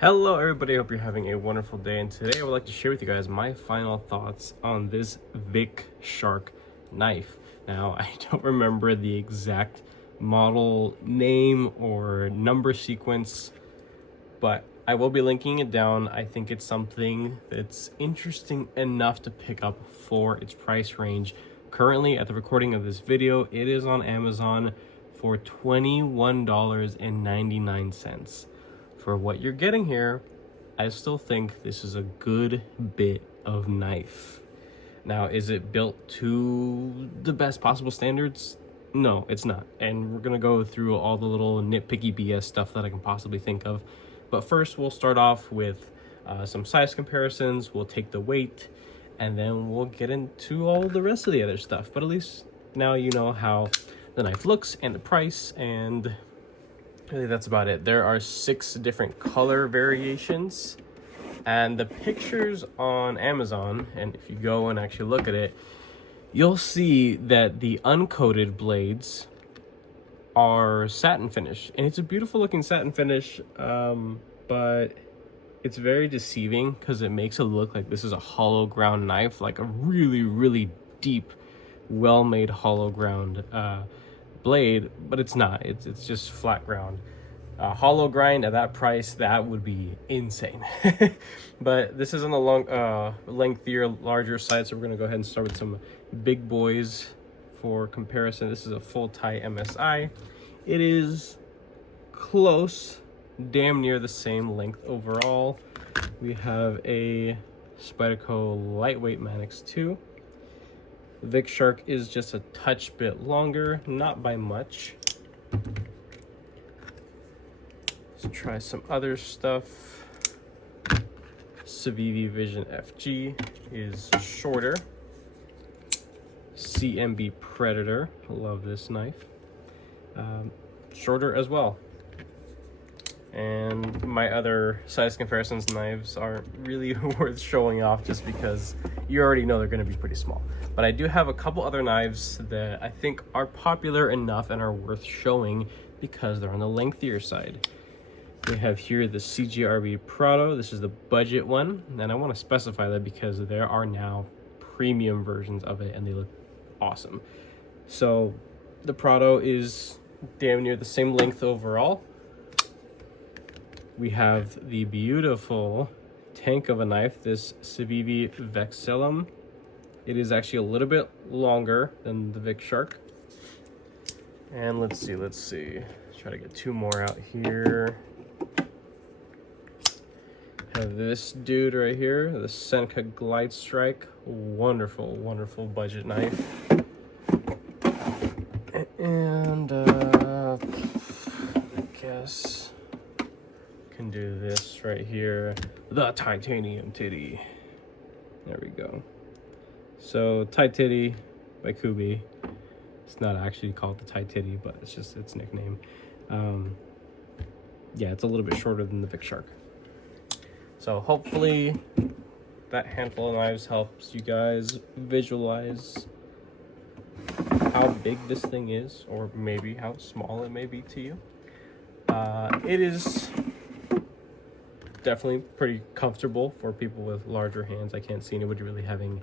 Hello everybody, I hope you're having a wonderful day, and today I would like to share with you guys my final thoughts on this Vic Shark knife. Now, I don't remember the exact model name or number sequence, but I will be linking it down. I think it's something that's interesting enough to pick up for its price range. Currently, at the recording of this video, it is on Amazon for $21.99. For what you're getting here, I still think this is a good bit of knife. Now, is it built to the best possible standards? No, it's not. And we're gonna go through all the little nitpicky BS stuff that I can possibly think of. But first, we'll start off with some size comparisons. We'll take the weight, and then we'll get into all the rest of the other stuff. But at least now you know how the knife looks and the price, and really that's about it. There are 6 different color variations, and the pictures on Amazon, and if you go and actually look at it, you'll see that the uncoated blades are satin finish, and it's a beautiful looking satin finish, but it's very deceiving because it makes it look like this is a hollow ground knife, like a really deep, well-made hollow ground blade, but it's not. It's just flat ground. Hollow grind at that price, that would be insane. But this is on the long lengthier, larger side, so we're gonna go ahead and start with some big boys for comparison. This is a full tie MSI. It is close, damn near the same length overall. We have a Spyderco Lightweight Manix 2. Vic Shark is just a touch bit longer, not by much. Let's try some other stuff. Civivi Vision FG is shorter. CMB Predator, love this knife. Shorter as well. And my other size comparisons knives aren't really worth showing off just because you already know they're going to be pretty small. But I do have a couple other knives that I think are popular enough and are worth showing because they're on the lengthier side. We have here the CGRB Prado. This is the budget one, and I want to specify that because there are now premium versions of it and they look awesome. So the Prado is damn near the same length overall. We have the beautiful tank of a knife, this Civivi Vexillum. It is actually a little bit longer than the Vic Shark. And let's see. Try to get 2 more out here. Have this dude right here, the Seneca Glide Strike. Wonderful budget knife. And I guess can do this right here, the Titanium Titty. There we go. So Titty by Kubey. It's not actually called the Titty, but it's just its nickname. Yeah, it's a little bit shorter than the Vic Shark. So hopefully that handful of knives helps you guys visualize how big this thing is, or maybe how small it may be to you. It is definitely pretty comfortable for people with larger hands. I can't see anybody really having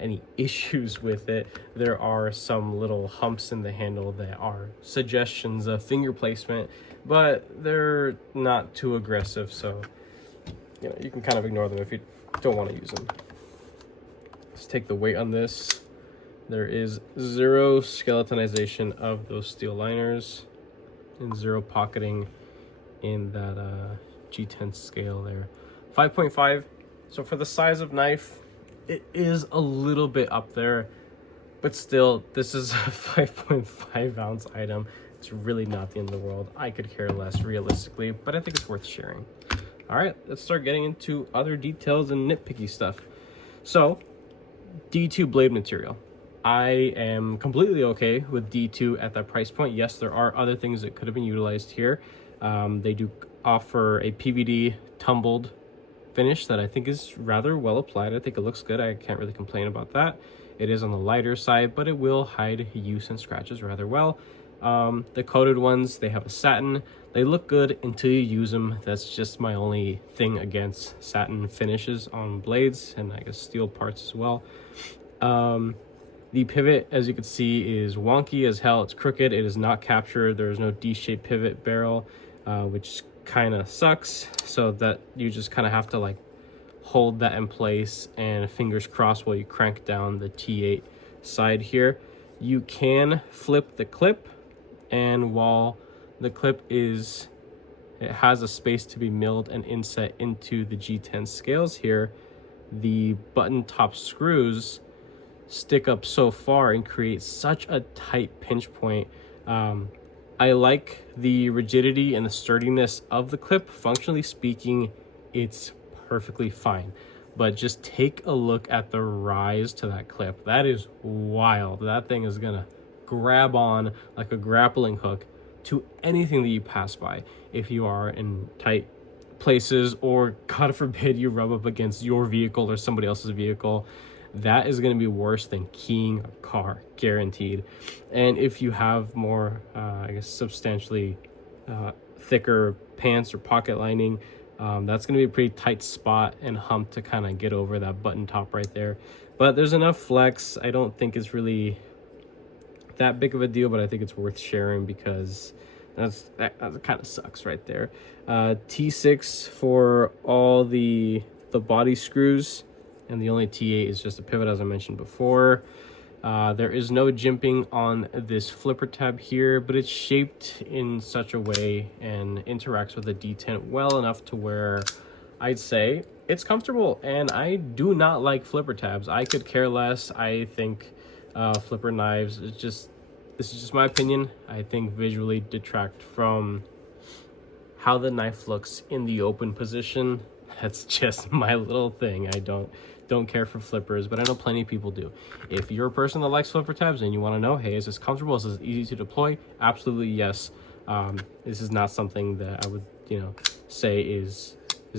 any issues with it. There are some little humps in the handle that are suggestions of finger placement, but they're not too aggressive, so you know, you can kind of ignore them if you don't want to use them. Let's take the weight on this. There is 0 skeletonization of those steel liners and 0 pocketing in that G10 scale there. 5.5. So for the size of knife, it is a little bit up there, but still, this is a 5.5 ounce item. It's really not the end of the world. I could care less realistically, but I think it's worth sharing. All right, let's start getting into other details and nitpicky stuff. So, D2 blade material. I am completely okay with D2 at that price point. Yes, there are other things that could have been utilized here. They do offer a PVD tumbled finish that I think is rather well applied. I think it looks good. I can't really complain about that. It is on the lighter side, but it will hide use and scratches rather well. The coated ones, they have a satin. They look good until you use them. That's just my only thing against satin finishes on blades, and I guess steel parts as well. The pivot, as you can see, is wonky as hell. It's crooked. It is not captured. There is no D-shaped pivot barrel, which kind of sucks. So that you just kind of have to like hold that in place and fingers crossed while you crank down the T8 side here. You can flip the clip, and while the clip it has a space to be milled and inset into the G10 scales here, the button top screws stick up so far and create such a tight pinch point. I like the rigidity and the sturdiness of the clip. Functionally speaking, it's perfectly fine, but just take a look at the rise to that clip. That is wild. That thing is gonna grab on like a grappling hook to anything that you pass by if you are in tight places, or God forbid you rub up against your vehicle or somebody else's vehicle. That is going to be worse than keying a car, guaranteed. And if you have more, I guess, substantially thicker pants or pocket lining, that's going to be a pretty tight spot and hump to kind of get over that button top right there. But there's enough flex. I don't think it's really that big of a deal, but I think it's worth sharing because that kind of sucks right there. T6 for all the body screws, and the only T8 is just a pivot, as I mentioned before. There is no jimping on this flipper tab here, but it's shaped in such a way and interacts with the detent well enough to where I'd say it's comfortable. And I do not like flipper tabs. I could care less. I think flipper knives, this is just my opinion, I think visually detract from how the knife looks in the open position. That's just my little thing. I don't care for flippers, but I know plenty of people do. If you're a person that likes flipper tabs and you want to know, hey, is this comfortable? Is this easy to deploy? Absolutely yes. This is not something that I would, say is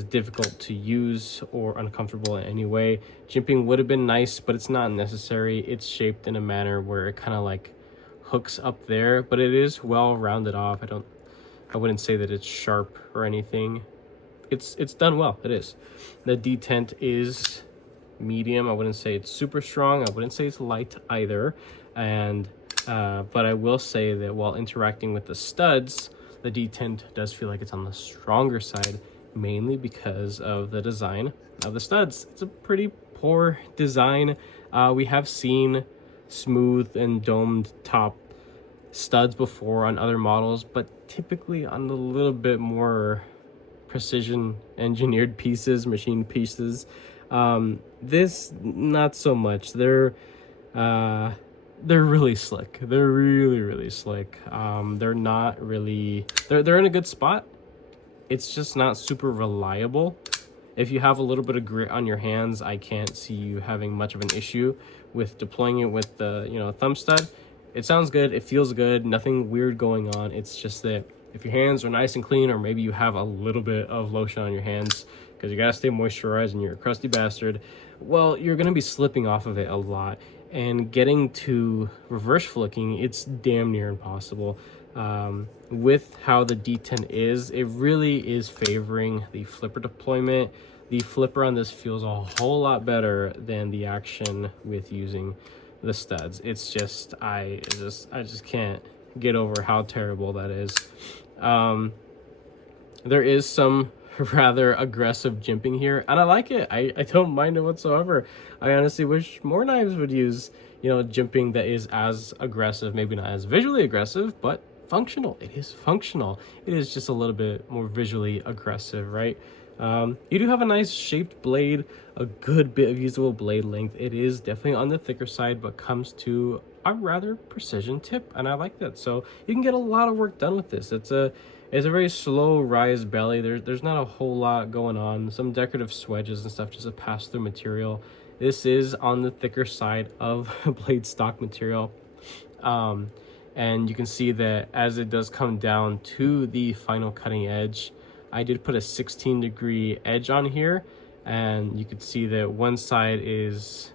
difficult to use or uncomfortable in any way. Jimping would have been nice, but it's not necessary. It's shaped in a manner where it kind of like hooks up there, but it is well rounded off. I wouldn't say that it's sharp or anything. It's done well. It is. The detent is medium. I wouldn't say it's super strong. I wouldn't say it's light either. And but I will say that while interacting with the studs, the detent does feel like it's on the stronger side, mainly because of the design of the studs. It's a pretty poor design. We have seen smooth and domed top studs before on other models, but typically on a little bit more precision engineered pieces, machine pieces. This not so much. They're really slick. They're really slick. They're not really, they're in a good spot. It's just not super reliable. If you have a little bit of grit on your hands, I can't see you having much of an issue with deploying it with the thumb stud. It sounds good, it feels good, nothing weird going on. It's just that if your hands are nice and clean, or maybe you have a little bit of lotion on your hands because you gotta stay moisturized and you're a crusty bastard, well, you're gonna be slipping off of it a lot. And getting to reverse flicking, it's damn near impossible. With how the detent is, it really is favoring the flipper deployment. The flipper on this feels a whole lot better than the action with using the studs. It's just, I just can't get over how terrible that is. There is some rather aggressive jimping here, and I like it. I don't mind it whatsoever. I honestly wish more knives would use jimping that is as aggressive, maybe not as visually aggressive, but functional. It is functional. It is just a little bit more visually aggressive, right? You do have a nice shaped blade, a good bit of usable blade length. It is definitely on the thicker side, but comes to a rather precision tip, and I like that. So you can get a lot of work done with this. It's a very slow rise belly. There's not a whole lot going on. Some decorative swedges and stuff, just a pass-through material. This is on the thicker side of blade stock material. And you can see that as it does come down to the final cutting edge, I did put a 16-degree edge on here, and you can see that one side is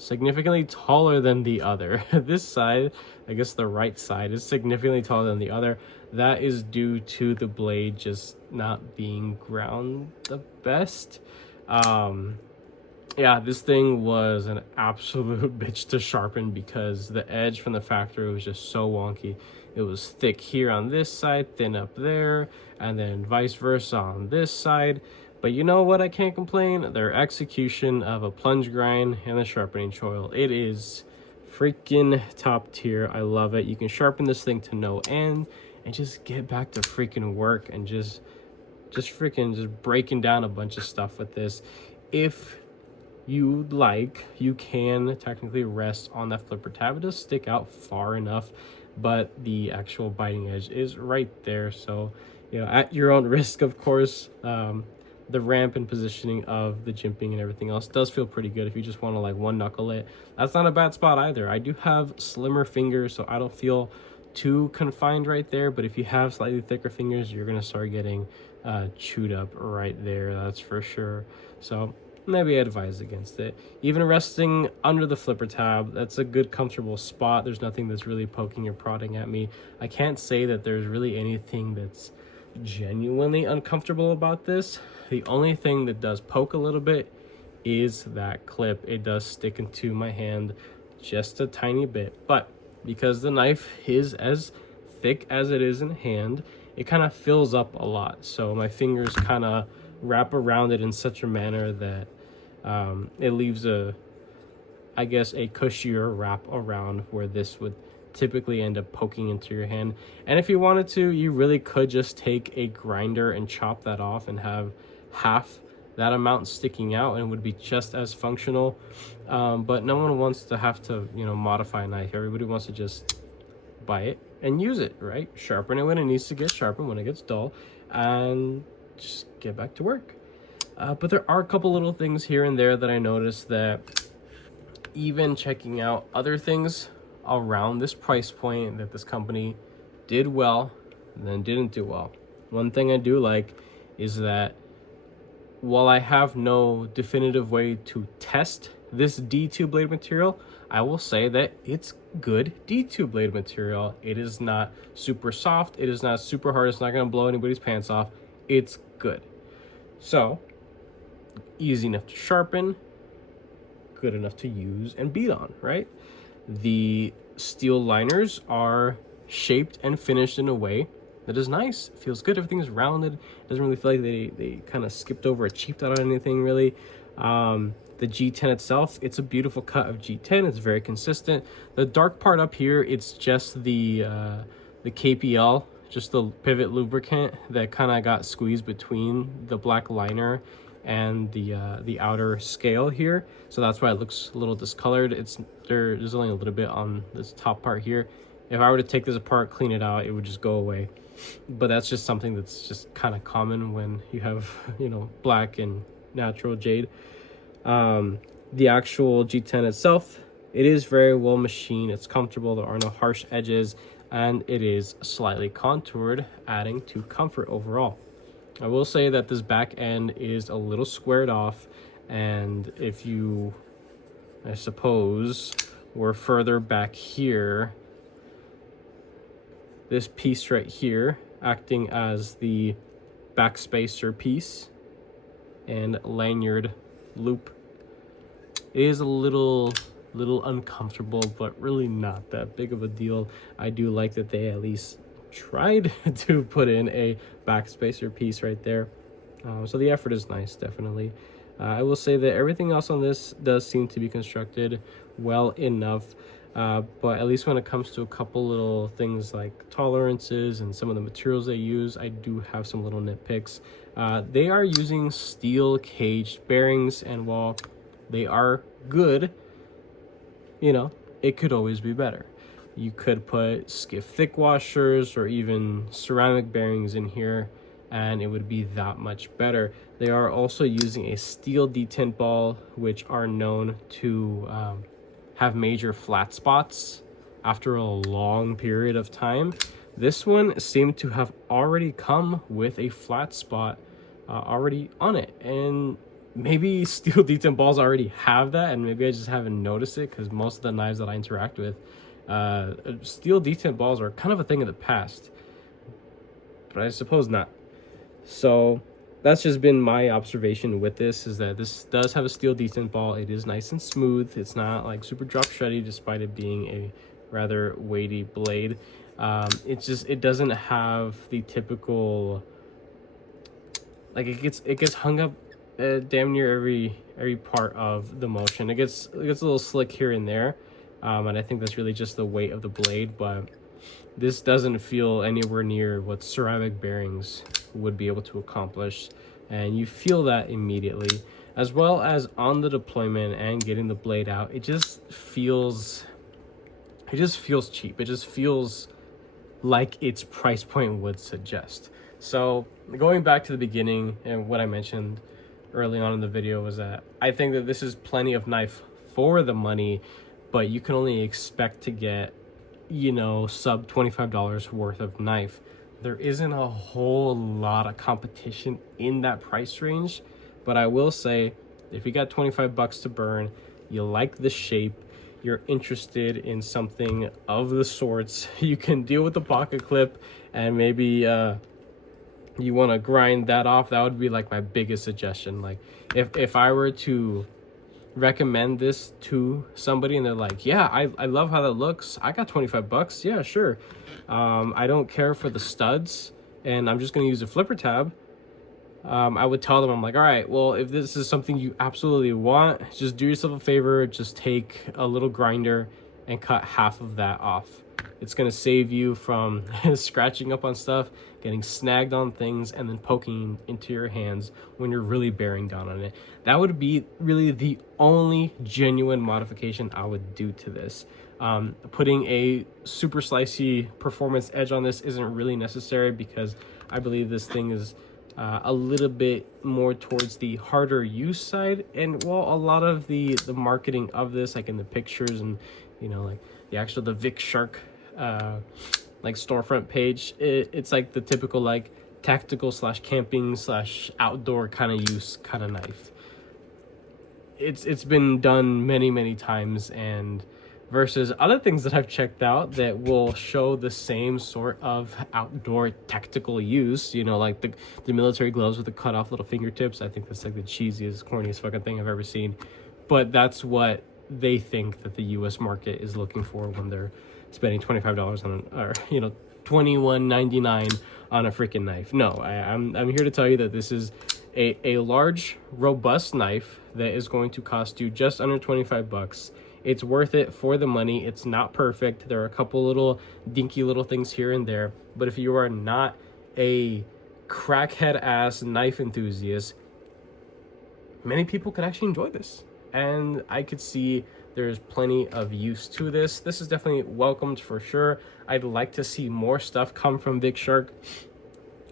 significantly taller than the other. This side, I guess the right side, is significantly taller than the other. That is due to the blade just not being ground the best. Yeah, this thing was an absolute bitch to sharpen because the edge from the factory was just so wonky. It was thick here on this side, thin up there, and then vice versa on this side. But you know what? I can't complain. Their execution of a plunge grind and the sharpening choil, it is freaking top tier. I love it. You can sharpen this thing to no end and just get back to freaking work and just breaking down a bunch of stuff with this. If you'd like, you can technically rest on that flipper tab. It does stick out far enough, but the actual biting edge is right there. So, you know, at your own risk, of course. The ramp and positioning of the jimping and everything else does feel pretty good if you just want to like one knuckle it. That's not a bad spot either. I do have slimmer fingers, so I don't feel too confined right there, but if you have slightly thicker fingers, you're gonna start getting chewed up right there, that's for sure. So maybe I advise against it. Even resting under the flipper tab, that's a good comfortable spot. There's nothing that's really poking or prodding at me. I can't say that there's really anything that's genuinely uncomfortable about this. The only thing that does poke a little bit is that clip. It does stick into my hand just a tiny bit, but because the knife is as thick as it is in hand, it kind of fills up a lot, so my fingers kind of wrap around it in such a manner that it leaves I guess a cushier wrap around where this would typically end up poking into your hand. And if you wanted to, you really could just take a grinder and chop that off and have half that amount sticking out, and it would be just as functional. But no one wants to have to, you know, modify a knife. Everybody wants to just buy it and use it, right? Sharpen it when it needs to get sharpened, when it gets dull, and just get back to work. But there are a couple little things here and there that I noticed that even checking out other things around this price point that this company did well and then didn't do well. One thing I do like is that while I have no definitive way to test this D2 blade material, I will say that it's good D2 blade material. It is not super soft. It is not super hard. It's not going to blow anybody's pants off. It's good. So, easy enough to sharpen, good enough to use and beat on, right? The steel liners are shaped and finished in a way that is nice. It feels good. Everything is rounded. It doesn't really feel like they kind of skipped over or cheaped out on anything, really. The G10 itself, it's a beautiful cut of G10. It's very consistent. The dark part up here, it's just the KPL, just the pivot lubricant that kind of got squeezed between the black liner and the outer scale here, so that's why it looks a little discolored. There's only a little bit on this top part here. If I were to take this apart, clean it out, it would just go away. But that's just something that's just kind of common when you have, you know, black and natural jade. The actual G10 itself, it is very well machined. It's comfortable. There are no harsh edges, and it is slightly contoured, adding to comfort overall. I will say that this back end is a little squared off, and if you, I suppose, were further back here, this piece right here, acting as the backspacer piece and lanyard loop, is a little uncomfortable, but really not that big of a deal. I do like that they at least tried to put in a backspacer piece right there, so the effort is nice, definitely. I will say that everything else on this does seem to be constructed well enough, but at least when it comes to a couple little things like tolerances and some of the materials they use, I do have some little nitpicks. They are using steel caged bearings, and while they are good, you know, it could always be better. You could put skiff thick washers or even ceramic bearings in here, and it would be that much better. They are also using a steel detent ball, which are known to have major flat spots after a long period of time. This one seemed to have already come with a flat spot already on it, and maybe steel detent balls already have that, and maybe I just haven't noticed it because most of the knives that I interact with, steel detent balls are kind of a thing of the past, but I suppose not. So that's just been my observation with this, is that this does have a steel detent ball. It is nice and smooth. It's not like super drop shreddy, despite it being a rather weighty blade. It doesn't have the typical, like, it gets hung up damn near every part of the motion. It gets a little slick here and there, and I think that's really just the weight of the blade. But this doesn't feel anywhere near what ceramic bearings would be able to accomplish, and you feel that immediately, as well as on the deployment and getting the blade out. It just feels cheap. It just feels like its price point would suggest. So going back to the beginning, and what I mentioned early on in the video was that I think that this is plenty of knife for the money, but you can only expect to get, you know, sub $25 worth of knife. There isn't a whole lot of competition in that price range, but I will say, if you got 25 bucks to burn, you like the shape, you're interested in something of the sorts, you can deal with the pocket clip, and maybe you want to grind that off. That would be like my biggest suggestion. Like, if I were to recommend this to somebody and they're like, yeah, I love how that looks, I got 25 bucks, yeah, sure, I don't care for the studs, and I'm just going to use a flipper tab, I would tell them, I'm like, all right, well, if this is something you absolutely want, just do yourself a favor, just take a little grinder and cut half of that off. It's going to save you from scratching up on stuff, getting snagged on things, and then poking into your hands when you're really bearing down on it. That would be really the only genuine modification I would do to this. Putting a super slicey performance edge on this isn't really necessary, because I believe this thing is a little bit more towards the harder use side. And while a lot of the marketing of this, like in the pictures and, you know, like the Vic Shark like storefront page, it's like the typical like tactical / camping / outdoor kind of use kind of knife. It's been done many times, and versus other things that I've checked out that will show the same sort of outdoor tactical use, you know, like the military gloves with the cut off little fingertips. I think that's like the cheesiest, corniest fucking thing I've ever seen, but that's what they think that the US market is looking for when they're spending $25 on or, you know, $21.99 on a freaking knife. No, I'm here to tell you that this is a large, robust knife that is going to cost you just under 25 bucks. It's worth it for the money. It's not perfect. There are a couple little dinky little things here and there, but if you are not a crackhead ass knife enthusiast, many people could actually enjoy this, and I could see there's plenty of use to this. This is definitely welcomed for sure. I'd like to see more stuff come from Vic Shark,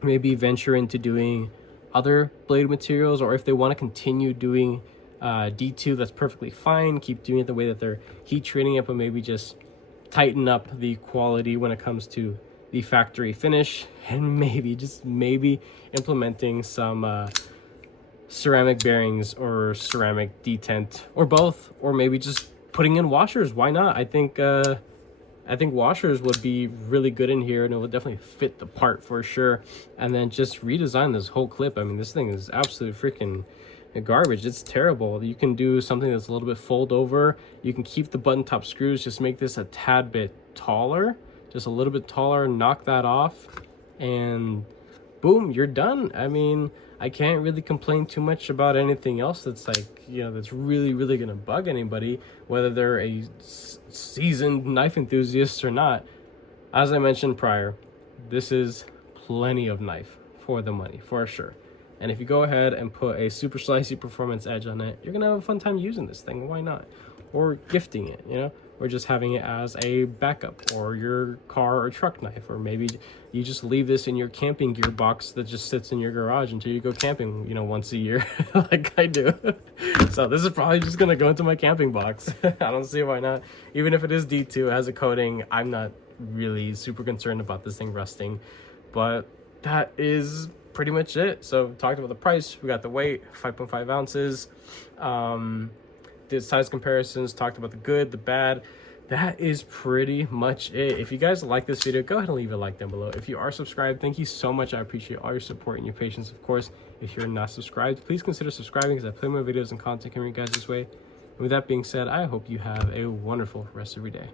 maybe venture into doing other blade materials, or if they want to continue doing D2, that's perfectly fine. Keep doing it the way that they're heat treating it, but maybe just tighten up the quality when it comes to the factory finish, and maybe implementing some ceramic bearings or ceramic detent, or both, or maybe just putting in washers. Why not? I think washers would be really good in here, and it would definitely fit the part for sure. And then just redesign this whole clip. I mean, this thing is absolute freaking garbage. It's terrible. You can do something that's a little bit fold over. You can keep the button top screws, just make this a tad bit taller, just a little bit taller, knock that off, and boom, you're done. I mean, I can't really complain too much about anything else that's like, you know, that's really gonna bug anybody, whether they're a seasoned knife enthusiast or not. As I mentioned prior, this is plenty of knife for the money, for sure. And if you go ahead and put a super slicey performance edge on it, you're gonna have a fun time using this thing. Why not? Or gifting it, you know, or just having it as a backup, or your car or truck knife, or maybe you just leave this in your camping gear box that just sits in your garage until you go camping, you know, once a year, like I do. So this is probably just gonna go into my camping box. I don't see why not. Even if it is D2, it has a coating, I'm not really super concerned about this thing rusting. But that is pretty much it. So talked about the price, we got the weight, 5.5 ounces, did size comparisons, talked about the good, the bad. That is pretty much it. If you guys like this video, go ahead and leave a like down below. If you are subscribed, thank you so much. I appreciate all your support and your patience. Of course, if you're not subscribed, please consider subscribing, because I play more videos and content coming you guys this way. And with that being said, I hope you have a wonderful rest of your day.